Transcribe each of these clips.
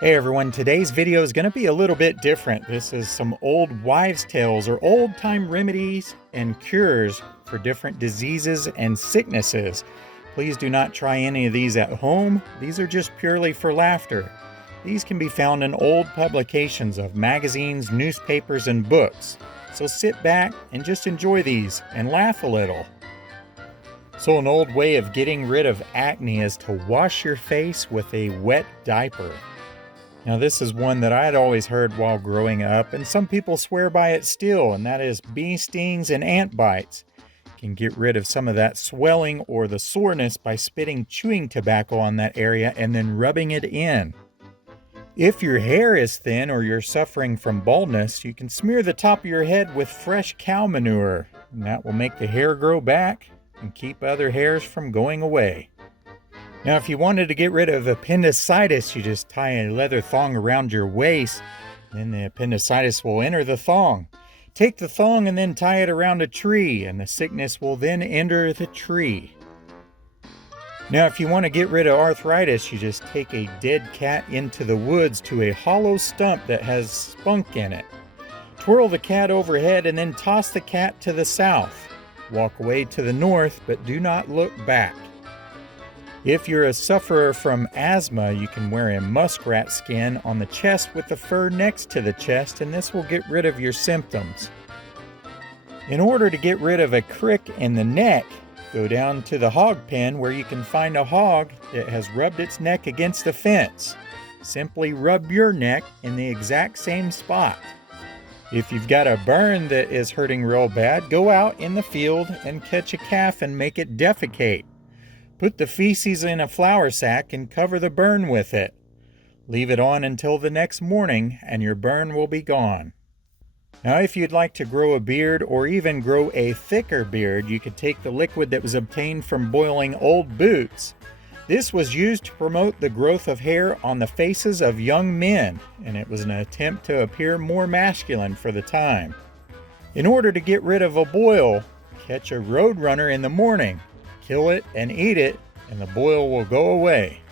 Hey everyone, today's video is going to be a little bit different. This is some old wives' tales or old-time remedies and cures for different diseases and sicknesses. Please do not try any of these at home. These are just purely for laughter. These can be found in old publications of magazines, newspapers, and books. So sit back and just enjoy these and laugh a little. So an old way of getting rid of acne is to wash your face with a wet diaper. Now this is one that I had always heard while growing up, and some people swear by it still, and that is bee stings and ant bites. You can get rid of some of that swelling or the soreness by spitting chewing tobacco on that area and then rubbing it in. If your hair is thin or you're suffering from baldness, you can smear the top of your head with fresh cow manure, and that will make the hair grow back and keep other hairs from going away. Now, if you wanted to get rid of appendicitis, you just tie a leather thong around your waist, then the appendicitis will enter the thong. Take the thong and then tie it around a tree, and the sickness will then enter the tree. Now, if you want to get rid of arthritis, you just take a dead cat into the woods to a hollow stump that has spunk in it. Twirl the cat overhead and then toss the cat to the south. Walk away to the north, but do not look back. If you're a sufferer from asthma, you can wear a muskrat skin on the chest with the fur next to the chest, and this will get rid of your symptoms. In order to get rid of a crick in the neck, go down to the hog pen where you can find a hog that has rubbed its neck against the fence. Simply rub your neck in the exact same spot. If you've got a burn that is hurting real bad, go out in the field and catch a calf and make it defecate. Put the feces in a flour sack and cover the burn with it. Leave it on until the next morning and your burn will be gone. Now, if you'd like to grow a beard or even grow a thicker beard, you could take the liquid that was obtained from boiling old boots. This was used to promote the growth of hair on the faces of young men, and it was an attempt to appear more masculine for the time. In order to get rid of a boil, catch a roadrunner in the morning. Kill it and eat it, and the boil will go away.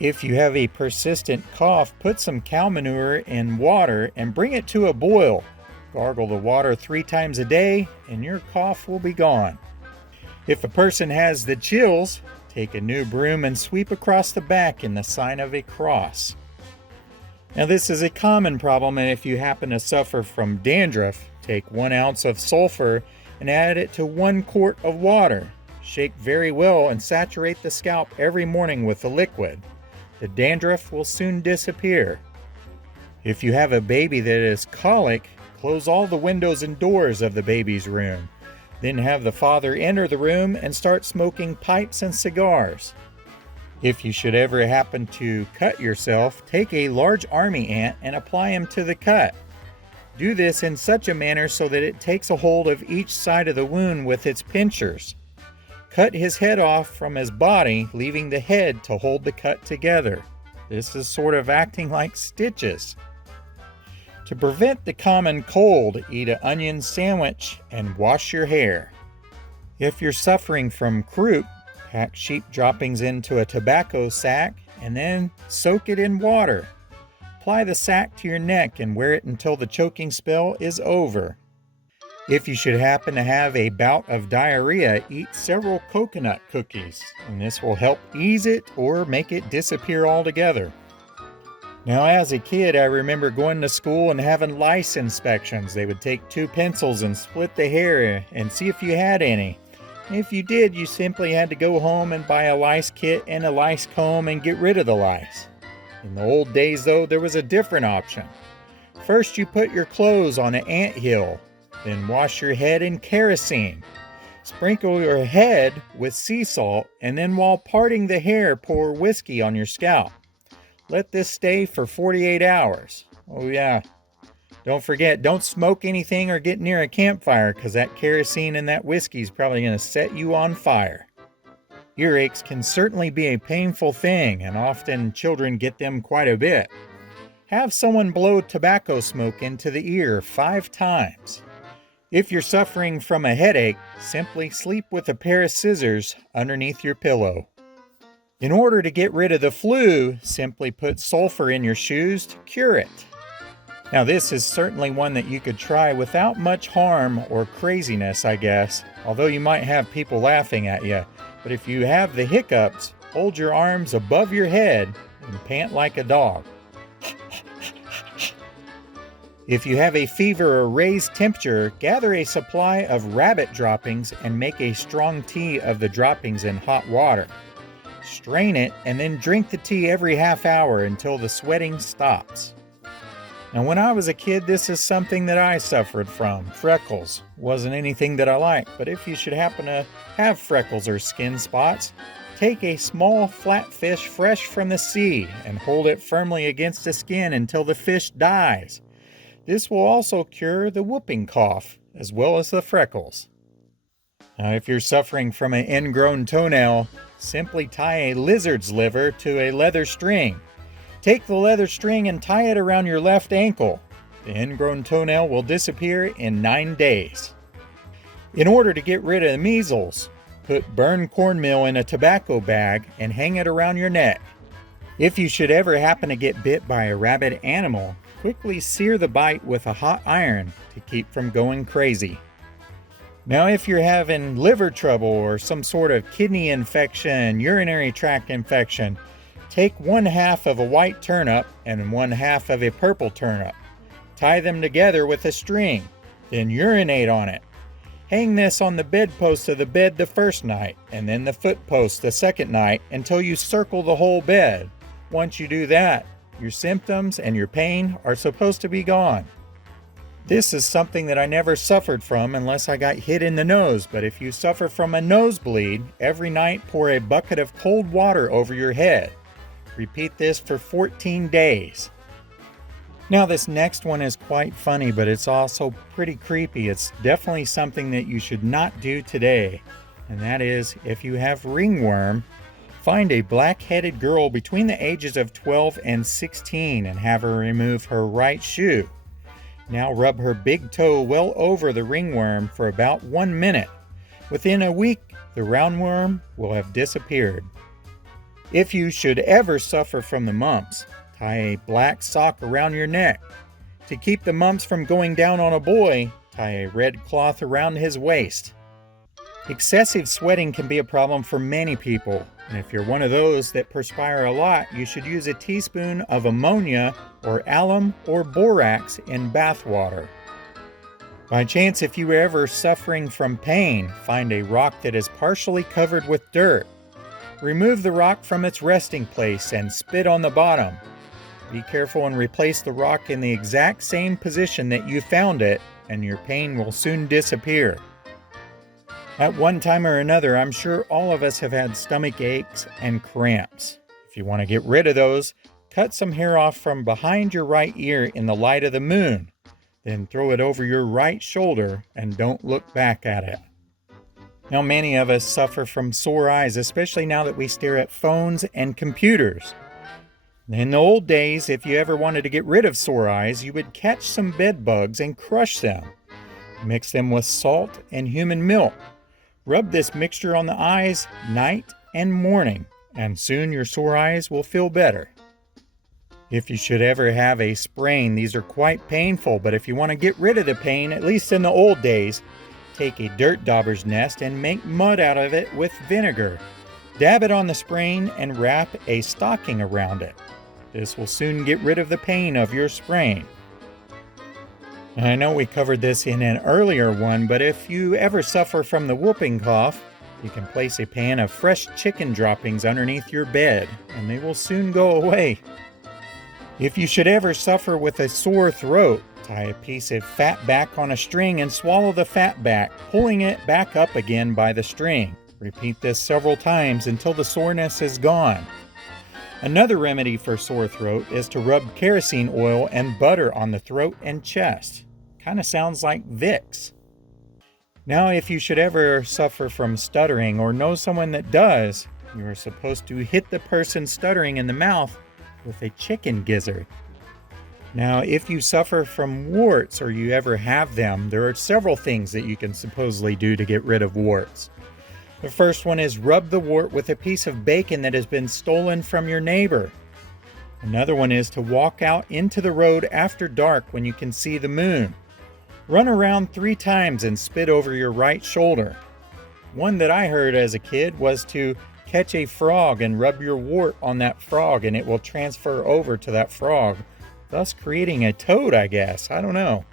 If you have a persistent cough, put some cow manure in water and bring it to a boil. Gargle the water 3 times a day, and your cough will be gone. If a person has the chills, take a new broom and sweep across the back in the sign of a cross. Now this is a common problem, and if you happen to suffer from dandruff, take 1 ounce of sulfur and add it to 1 quart of water. Shake very well and saturate the scalp every morning with the liquid. The dandruff will soon disappear. If you have a baby that is colic, close all the windows and doors of the baby's room. Then have the father enter the room and start smoking pipes and cigars. If you should ever happen to cut yourself, take a large army ant and apply him to the cut. Do this in such a manner so that it takes a hold of each side of the wound with its pincers. Cut his head off from his body, leaving the head to hold the cut together. This is sort of acting like stitches. To prevent the common cold, eat an onion sandwich and wash your hair. If you're suffering from croup, pack sheep droppings into a tobacco sack and then soak it in water. Apply the sack to your neck and wear it until the choking spell is over. If you should happen to have a bout of diarrhea, eat several coconut cookies, and this will help ease it or make it disappear altogether. Now, as a kid, I remember going to school and having lice inspections. They would take 2 pencils and split the hair and see if you had any. If you did, you simply had to go home and buy a lice kit and a lice comb and get rid of the lice. In the old days, though, there was a different option. First, you put your clothes on an anthill, then wash your head in kerosene. Sprinkle your head with sea salt, and then while parting the hair, pour whiskey on your scalp. Let this stay for 48 hours. Oh yeah, don't forget, don't smoke anything or get near a campfire, because that kerosene and that whiskey is probably going to set you on fire. Earaches can certainly be a painful thing, and often children get them quite a bit. Have someone blow tobacco smoke into the ear 5 times. If you're suffering from a headache, simply sleep with a pair of scissors underneath your pillow. In order to get rid of the flu, simply put sulfur in your shoes to cure it. Now this is certainly one that you could try without much harm or craziness, I guess, although you might have people laughing at you. But if you have the hiccups, hold your arms above your head and pant like a dog. If you have a fever or raised temperature, gather a supply of rabbit droppings and make a strong tea of the droppings in hot water. Strain it and then drink the tea every half hour until the sweating stops. Now when I was a kid, this is something that I suffered from. Freckles. Wasn't anything that I liked, but if you should happen to have freckles or skin spots, take a small flat fish fresh from the sea and hold it firmly against the skin until the fish dies. This will also cure the whooping cough as well as the freckles. Now if you're suffering from an ingrown toenail, simply tie a lizard's liver to a leather string. Take the leather string and tie it around your left ankle. The ingrown toenail will disappear in 9 days. In order to get rid of the measles, put burned cornmeal in a tobacco bag and hang it around your neck. If you should ever happen to get bit by a rabid animal, quickly sear the bite with a hot iron to keep from going crazy. Now if you're having liver trouble or some sort of kidney infection, urinary tract infection, take 1/2 of a white turnip and 1/2 of a purple turnip. Tie them together with a string, then urinate on it. Hang this on the bedpost of the bed the first night, and then the footpost the second night until you circle the whole bed. Once you do that, your symptoms and your pain are supposed to be gone. This is something that I never suffered from unless I got hit in the nose, but if you suffer from a nosebleed, every night pour a bucket of cold water over your head. Repeat this for 14 days. Now this next one is quite funny, but it's also pretty creepy. It's definitely something that you should not do today. And that is, if you have ringworm, find a black-headed girl between the ages of 12 and 16 and have her remove her right shoe. Now rub her big toe well over the ringworm for about 1 minute. Within a week, the roundworm will have disappeared. If you should ever suffer from the mumps, tie a black sock around your neck. To keep the mumps from going down on a boy, tie a red cloth around his waist. Excessive sweating can be a problem for many people, and if you're one of those that perspire a lot, you should use a teaspoon of ammonia or alum or borax in bath water. By chance, if you are ever suffering from pain, find a rock that is partially covered with dirt. Remove the rock from its resting place and spit on the bottom. Be careful and replace the rock in the exact same position that you found it, and your pain will soon disappear. At one time or another, I'm sure all of us have had stomach aches and cramps. If you want to get rid of those, cut some hair off from behind your right ear in the light of the moon. Then throw it over your right shoulder and don't look back at it. Now, many of us suffer from sore eyes, especially now that we stare at phones and computers. In the old days, if you ever wanted to get rid of sore eyes, you would catch some bed bugs and crush them. Mix them with salt and human milk. Rub this mixture on the eyes night and morning, and soon your sore eyes will feel better. If you should ever have a sprain, these are quite painful, but if you want to get rid of the pain, at least in the old days, take a dirt dauber's nest and make mud out of it with vinegar. Dab it on the sprain and wrap a stocking around it. This will soon get rid of the pain of your sprain. And I know we covered this in an earlier one, but if you ever suffer from the whooping cough, you can place a pan of fresh chicken droppings underneath your bed, and they will soon go away. If you should ever suffer with a sore throat, tie a piece of fat back on a string and swallow the fat back, pulling it back up again by the string. Repeat this several times until the soreness is gone. Another remedy for sore throat is to rub kerosene oil and butter on the throat and chest. Kind of sounds like Vicks. Now, if you should ever suffer from stuttering or know someone that does, you are supposed to hit the person stuttering in the mouth with a chicken gizzard. Now, if you suffer from warts or you ever have them, there are several things that you can supposedly do to get rid of warts. The first one is rub the wart with a piece of bacon that has been stolen from your neighbor. Another one is to walk out into the road after dark when you can see the moon. Run around 3 times and spit over your right shoulder. One that I heard as a kid was to catch a frog and rub your wart on that frog and it will transfer over to that frog, thus creating a toad, I guess. I don't know.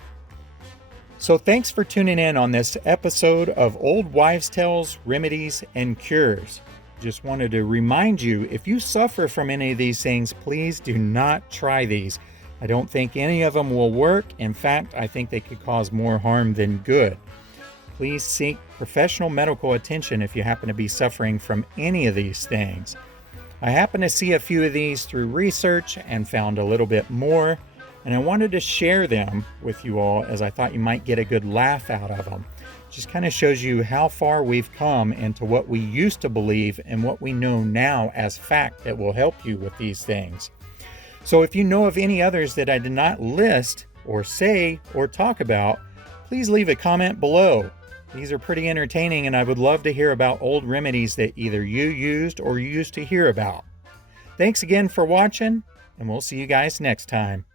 So thanks for tuning in on this episode of Old Wives' Tales, Remedies, and Cures. Just wanted to remind you, if you suffer from any of these things, please do not try these. I don't think any of them will work. In fact, I think they could cause more harm than good. Please seek professional medical attention if you happen to be suffering from any of these things. I happened to see a few of these through research and found a little bit more, and I wanted to share them with you all as I thought you might get a good laugh out of them. Just kind of shows you how far we've come into what we used to believe and what we know now as fact that will help you with these things. So if you know of any others that I did not list or say or talk about, please leave a comment below. These are pretty entertaining and I would love to hear about old remedies that either you used or you used to hear about. Thanks again for watching, and we'll see you guys next time.